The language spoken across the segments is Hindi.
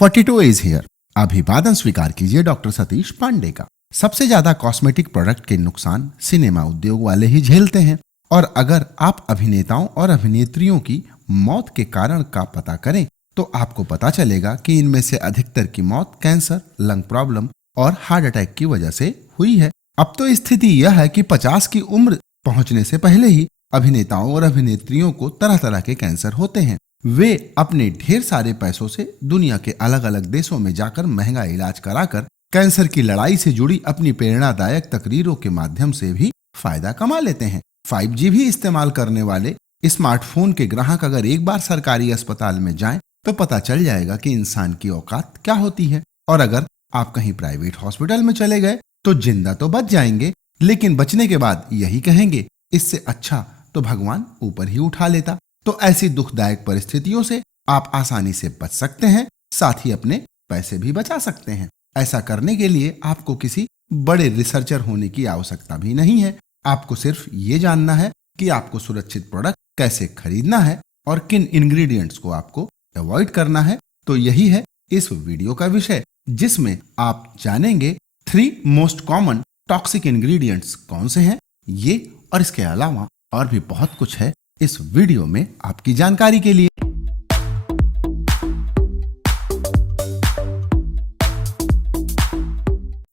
42 इज हियर। अभिवादन स्वीकार कीजिए डॉक्टर सतीश पांडे का। सबसे ज्यादा कॉस्मेटिक प्रोडक्ट के नुकसान सिनेमा उद्योग वाले ही झेलते हैं, और अगर आप अभिनेताओं और अभिनेत्रियों की मौत के कारण का पता करें तो आपको पता चलेगा कि इनमें से अधिकतर की मौत कैंसर, लंग प्रॉब्लम और हार्ट अटैक की वजह से हुई है। अब तो स्थिति यह है कि 50 की उम्र पहुंचने से पहले ही अभिनेताओं और अभिनेत्रियों को तरह तरह के कैंसर होते हैं। वे अपने ढेर सारे पैसों से दुनिया के अलग अलग देशों में जाकर महंगा इलाज कराकर कैंसर की लड़ाई से जुड़ी अपनी प्रेरणादायक तकरीरों के माध्यम से भी फायदा कमा लेते हैं। 5G भी इस्तेमाल करने वाले स्मार्टफोन के ग्राहक अगर एक बार सरकारी अस्पताल में जाएं तो पता चल जाएगा कि इंसान की औकात क्या होती है। और अगर आप कहीं प्राइवेट हॉस्पिटल में चले गए तो जिंदा तो बच जाएंगे, लेकिन बचने के बाद यही कहेंगे, इससे अच्छा तो भगवान ऊपर ही उठा लेता। तो ऐसी दुखदायक परिस्थितियों से आप आसानी से बच सकते हैं, साथ ही अपने पैसे भी बचा सकते हैं। ऐसा करने के लिए आपको किसी बड़े रिसर्चर होने की आवश्यकता भी नहीं है। आपको सिर्फ ये जानना है कि आपको सुरक्षित प्रोडक्ट कैसे खरीदना है और किन इंग्रेडिएंट्स को आपको अवॉइड करना है। तो यही है इस वीडियो का विषय, जिसमें आप जानेंगे 3 मोस्ट कॉमन टॉक्सिक इंग्रेडिएंट्स कौन से हैं। ये और इसके अलावा और भी बहुत कुछ है इस वीडियो में आपकी जानकारी के लिए।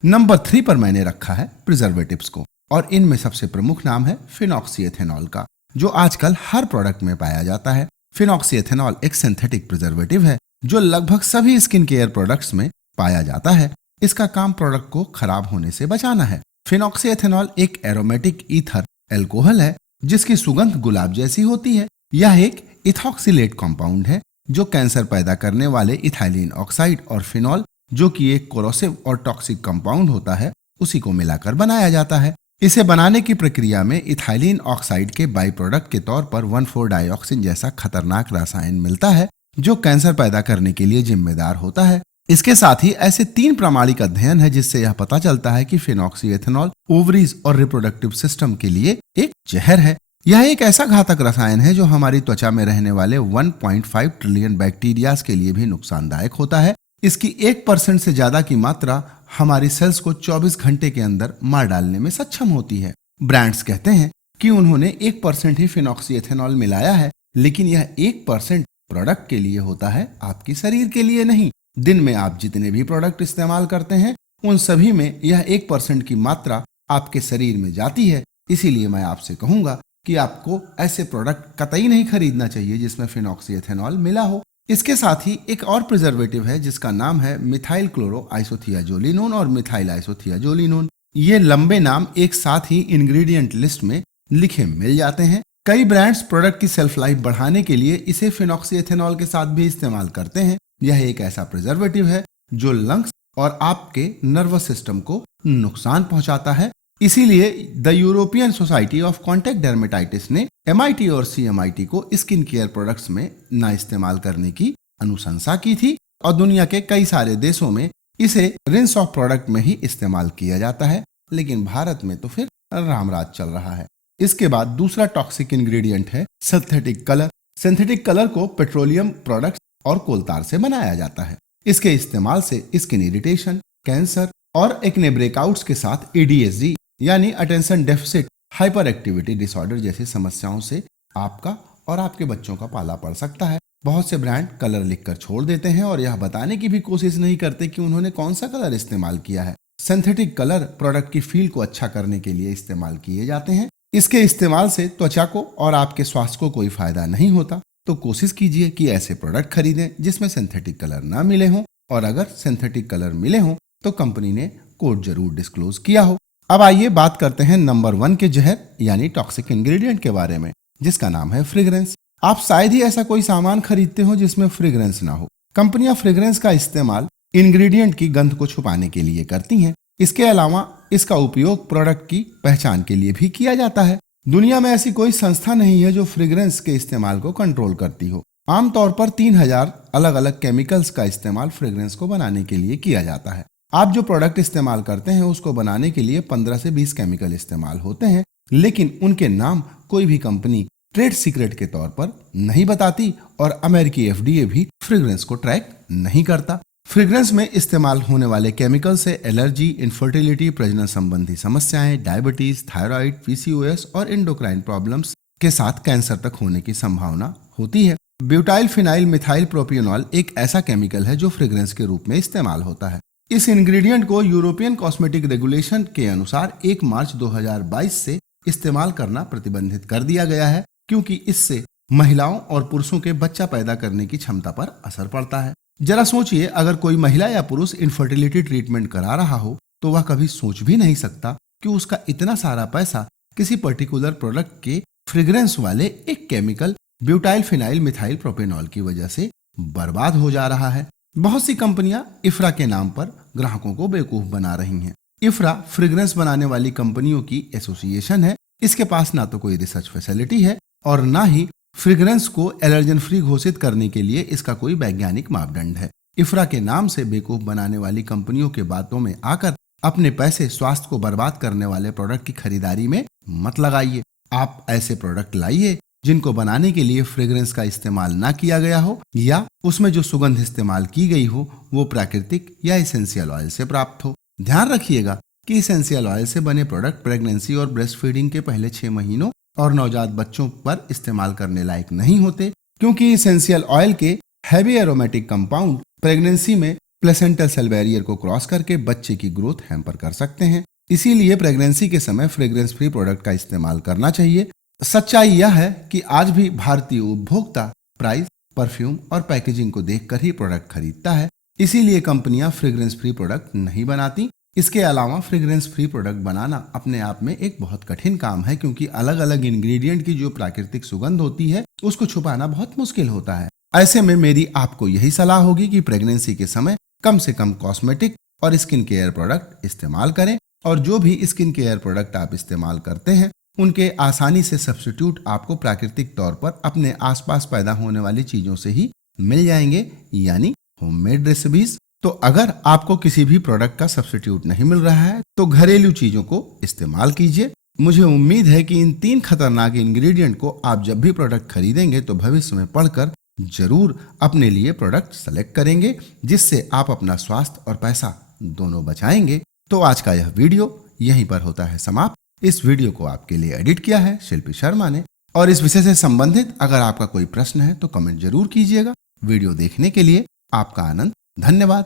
नंबर 3 पर मैंने रखा है प्रिजर्वेटिव्स को, और इनमें सबसे प्रमुख नाम है फिनॉक्सीएथेनॉल का, जो आजकल हर प्रोडक्ट में पाया जाता है। फिनॉक्सीएथेनॉल एक सिंथेटिक प्रिजर्वेटिव है जो लगभग सभी स्किन केयर प्रोडक्ट्स में पाया जाता है। इसका काम प्रोडक्ट को खराब होने से बचाना है। फिनॉक्सीएथेनॉल एक एरोमेटिक ईथर एल्कोहल है जिसकी सुगंध गुलाब जैसी होती है। यह एक इथॉक्सिलेट कंपाउंड है जो कैंसर पैदा करने वाले इथाइलिन ऑक्साइड और फिनॉल, जो कि एक कोरोसिव और टॉक्सिक कंपाउंड होता है, उसी को मिलाकर बनाया जाता है। इसे बनाने की प्रक्रिया में इथाइलिन ऑक्साइड के बाई प्रोडक्ट के तौर पर 1,4-डाइऑक्सिन जैसा खतरनाक रसायन मिलता है जो कैंसर पैदा करने के लिए जिम्मेदार होता है। इसके साथ ही ऐसे 3 प्रामाणिक अध्ययन है जिससे यह पता चलता है कि फिनॉक्सीएथेनॉल ओवरीज और रिप्रोडक्टिव सिस्टम के लिए एक जहर है। यह एक ऐसा घातक रसायन है जो हमारी त्वचा में रहने वाले 1.5 ट्रिलियन बैक्टीरियाज के लिए भी नुकसानदायक होता है। इसकी 1% से ज्यादा की मात्रा हमारी सेल्स को 24 घंटे के अंदर मार डालने में सक्षम होती है। ब्रांड्स कहते हैं कि उन्होंने 1% ही फिनॉक्सीएथेनॉल मिलाया है, लेकिन यह 1% प्रोडक्ट के लिए होता है, आपके शरीर के लिए नहीं। दिन में आप जितने भी प्रोडक्ट इस्तेमाल करते हैं उन सभी में यह 1% की मात्रा आपके शरीर में जाती है। इसीलिए मैं आपसे कहूंगा कि आपको ऐसे प्रोडक्ट कतई नहीं खरीदना चाहिए जिसमें फिनॉक्सीएथेनॉल मिला हो। इसके साथ ही एक और प्रिजर्वेटिव है जिसका नाम है मिथाइल क्लोरो आइसोथियाजोलिनोन और मिथाइल आइसोथियाजोलिनोन। ये लंबे नाम एक साथ ही इंग्रेडिएंट लिस्ट में लिखे मिल जाते हैं। कई ब्रांड्स प्रोडक्ट की सेल्फ लाइफ बढ़ाने के लिए इसे फिनॉक्सीएथेनॉल के साथ भी इस्तेमाल करते हैं। यह एक ऐसा प्रिजर्वेटिव है जो लंग्स और आपके नर्वस सिस्टम को नुकसान पहुंचाता है। इसीलिए the European society of contact dermatitis ने MIT और CMIT को स्किन केयर प्रोडक्ट्स में न इस्तेमाल करने की अनुशंसा की थी, और दुनिया के कई सारे देशों में इसे रिंस ऑफ प्रोडक्ट में ही इस्तेमाल किया जाता है, लेकिन भारत में तो फिर रामराज चल रहा है। इसके बाद दूसरा टॉक्सिक इंग्रेडिएंट है सिंथेटिक कलर। सिंथेटिक कलर को पेट्रोलियम प्रोडक्ट्स और कोलतार से बनाया जाता है। इसके इस्तेमाल से स्किन इरिटेशन, कैंसर और एक्ने ब्रेकआउट्स के साथ ADHD यानी attention deficit hyper activity disorder जैसी समस्याओं से आपका और आपके बच्चों का पाला पड़ सकता है। बहुत से ब्रांड कलर लिखकर छोड़ देते हैं और यह बताने की भी कोशिश नहीं करते कि उन्होंने कौन सा कलर इस्तेमाल किया है। सिंथेटिक कलर प्रोडक्ट की फील को अच्छा करने के लिए इस्तेमाल किए जाते हैं। इसके इस्तेमाल से त्वचा को और आपके स्वास्थ्य को कोई फायदा नहीं होता। तो कोशिश कीजिए कि ऐसे प्रोडक्ट खरीदें जिसमें सिंथेटिक कलर ना मिले हों, और अगर सिंथेटिक कलर मिले हों तो कंपनी ने कोड जरूर डिस्क्लोज किया हो। अब आइए बात करते हैं नंबर 1 के जहर यानी टॉक्सिक इंग्रेडिएंट के बारे में, जिसका नाम है फ्रेग्रेंस। आप शायद ही ऐसा कोई सामान खरीदते हो जिसमें फ्रेग्रेंस ना हो। कंपनियां फ्रेग्रेंस का इस्तेमाल इंग्रेडिएंट की गंध को छुपाने के लिए करती हैं। इसके अलावा इसका उपयोग प्रोडक्ट की पहचान के लिए भी किया जाता है। दुनिया में ऐसी कोई संस्था नहीं है जो फ्रेग्रेंस के इस्तेमाल को कंट्रोल करती हो। आमतौर पर 3000 अलग अलग केमिकल्स का इस्तेमाल फ्रेग्रेंस को बनाने के लिए किया जाता है। आप जो प्रोडक्ट इस्तेमाल करते हैं उसको बनाने के लिए 15 से 20 केमिकल इस्तेमाल होते हैं, लेकिन उनके नाम कोई भी कंपनी ट्रेड सीक्रेट के तौर पर नहीं बताती, और अमेरिकी FDA भी फ्रेग्रेंस को ट्रैक नहीं करता। फ्रेग्रेंस में इस्तेमाल होने वाले केमिकल से एलर्जी, इनफर्टिलिटी, प्रजनन संबंधी समस्याएं, डायबिटीज, थायराइड, पीसीओएस और एंडोक्राइन प्रॉब्लम्स के साथ कैंसर तक होने की संभावना होती है। ब्यूटाइल फिनाइल मिथाइल प्रोपियोनॉल एक ऐसा केमिकल है जो फ्रेग्रेंस के रूप में इस्तेमाल होता है। इस इंग्रेडिएंट को यूरोपियन कॉस्मेटिक रेगुलेशन के अनुसार 1 मार्च 2022 से इस्तेमाल करना प्रतिबंधित कर दिया गया है, क्योंकि इससे महिलाओं और पुरुषों के बच्चा पैदा करने की क्षमता पर असर पड़ता है। जरा सोचिए, अगर कोई महिला या पुरुष इनफर्टिलिटी ट्रीटमेंट करा रहा हो तो वह कभी सोच भी नहीं सकता कि उसका इतना सारा पैसा किसी पर्टिकुलर प्रोडक्ट के फ्रेग्रेंस वाले एक chemical butyl phenyl methyl propanol की वजह से बर्बाद हो जा रहा है। बहुत सी कंपनियां इफ्रा के नाम पर ग्राहकों को बेवकूफ बना रही हैं। इफ्रा फ्रेग्रेंस बनाने वाली कंपनियों की एसोसिएशन है। इसके पास ना तो कोई रिसर्च फैसिलिटी है और ना ही फ्रेग्रेंस को एलर्जन फ्री घोषित करने के लिए इसका कोई वैज्ञानिक मापदंड है। इफ्रा के नाम से बेवकूफ बनाने वाली कंपनियों के बातों में आकर अपने पैसे स्वास्थ्य को बर्बाद करने वाले प्रोडक्ट की खरीदारी में मत लगाइए। आप ऐसे प्रोडक्ट लाइए जिनको बनाने के लिए फ्रेग्रेंस का इस्तेमाल ना किया गया हो या उसमें जो सुगंध इस्तेमाल की गई हो वो प्राकृतिक या एसेंशियल ऑयल से प्राप्त हो। ध्यान रखिएगा कि एसेंशियल ऑयल से बने प्रोडक्ट प्रेगनेंसी और ब्रेस्ट फीडिंग के पहले 6 महीनों और नवजात बच्चों पर इस्तेमाल करने लायक नहीं होते, क्योंकि एसेंशियल ऑयल के हैवी एरोमेटिक कंपाउंड प्रेगनेंसी में प्लेसेंटल सेल बैरियर को क्रॉस करके बच्चे की ग्रोथ हैम्पर कर सकते हैं। इसीलिए प्रेगनेंसी के समय फ्रेग्रेंस फ्री प्रोडक्ट का इस्तेमाल करना चाहिए। सच्चाई यह है कि आज भी भारतीय उपभोक्ता प्राइस, परफ्यूम और पैकेजिंग को देखकर ही प्रोडक्ट खरीदता है। इसीलिए कंपनियां फ्रेग्रेंस फ्री प्रोडक्ट नहीं बनाती। इसके अलावा फ्रेग्रेंस फ्री प्रोडक्ट बनाना अपने आप में एक बहुत कठिन काम है, क्योंकि अलग अलग इंग्रेडिएंट की जो प्राकृतिक सुगंध होती है उसको छुपाना बहुत मुश्किल होता है। ऐसे में मेरी आपको यही सलाह होगी कि प्रेगनेंसी के समय कम से कम कॉस्मेटिक और स्किन केयर प्रोडक्ट इस्तेमाल करें, और जो भी स्किन केयर प्रोडक्ट आप इस्तेमाल करते हैं उनके आसानी से सब्स्टिट्यूट आपको प्राकृतिक तौर पर अपने आसपास पैदा होने वाली चीजों से ही मिल जाएंगे, यानी होममेड रेसिपीज। तो अगर आपको किसी भी प्रोडक्ट का सब्स्टिट्यूट नहीं मिल रहा है तो घरेलू चीजों को इस्तेमाल कीजिए। मुझे उम्मीद है कि इन 3 खतरनाक इंग्रेडिएंट को आप जब भी प्रोडक्ट खरीदेंगे तो भविष्य में पढ़कर जरूर अपने लिए प्रोडक्ट सेलेक्ट करेंगे, जिससे आप अपना स्वास्थ्य और पैसा दोनों बचाएंगे। तो आज का यह वीडियो यहीं पर होता है समाप्त। इस वीडियो को आपके लिए एडिट किया है शिल्पी शर्मा ने, और इस विषय से संबंधित अगर आपका कोई प्रश्न है तो कमेंट जरूर कीजिएगा। वीडियो देखने के लिए आपका आनंद, धन्यवाद।